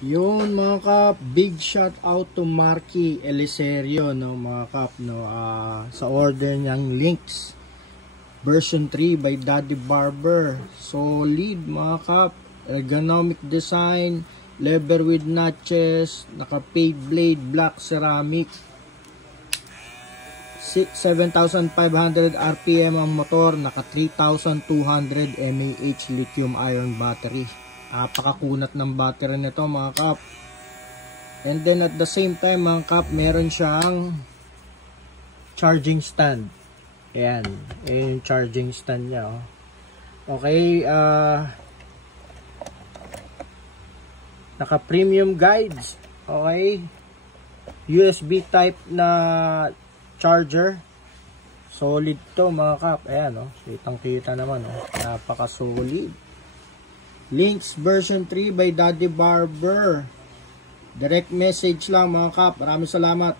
Yun mga kap, big shout out to Marky Eliserio, no, mga kap, no, sa order niyang Lynx version 3 by Daddy Barber. Solid mga kap, ergonomic design, leather with notches, naka paid blade, black ceramic, 7,500 RPM ang motor, naka 3,200 mAh lithium ion battery. Napakakunat ng battery nito mga kap. And then at the same time mga kap, meron siyang charging stand. Ayan, yung charging stand niya, oh. Okay, naka premium guides. Okay, USB type na charger. Solid to mga kap. Ayan, oh, kitang kita naman, oh. Napaka solid. Lynx version 3 by Daddy Barber. Direct message lang mga kap. Maraming salamat.